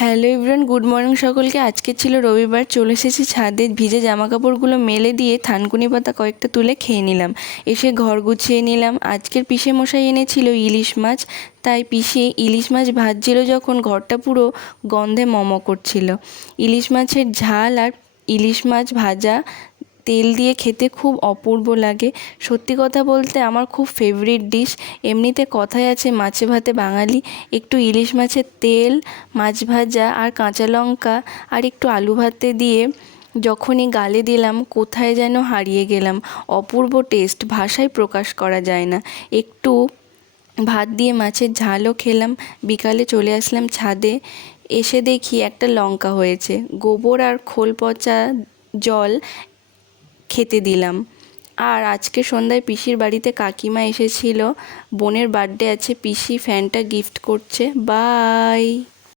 Hello everyone, good morning সকলকে। আজকে ছিল রবিবার, চলে এসেছি ছাদে। ভিজে জামা কাপড়গুলো মেলে দিয়ে থানকুনি পাতা কয়েকটা তুলে খেয়ে নিলাম। এসে ঘর গুছিয়ে নিলাম। আজকের পিসে মশাই এনেছিল ইলিশ মাছ, তাই পিসে ইলিশ মাছ ভাজছিল যখন ঘরটা পুরো গন্ধে মম করছিল। ইলিশ মাছের ঝাল আর ইলিশ মাছ ভাজা তেল দিয়ে খেতে খুব অপূর্ব লাগে। সত্যি কথা বলতে আমার খুব ফেভারিট ডিশ। এমনিতে কথায় আছে মাছে ভাতে বাঙালি। একটু ইলিশ মাছের তেল, মাছ ভাজা আর কাঁচা লঙ্কা আর একটু আলু ভাতে দিয়ে যখনই গালে দিলাম, কোথায় যেন হারিয়ে গেলাম। অপূর্ব টেস্ট, ভাষায় প্রকাশ করা যায় না। একটু ভাত দিয়ে মাছের ঝালও খেলাম। বিকালে চলে আসলাম ছাদে। এসে দেখি একটা লঙ্কা হয়েছে। গোবর আর খোল পচা জল খেতে দিলাম। আর আজকে সন্ধ্যায় পিসির বাড়িতে কাকিমা এসেছিল। বোনের বার্থডে আছে, পিসি ফ্যানটা গিফট করছে। বাই।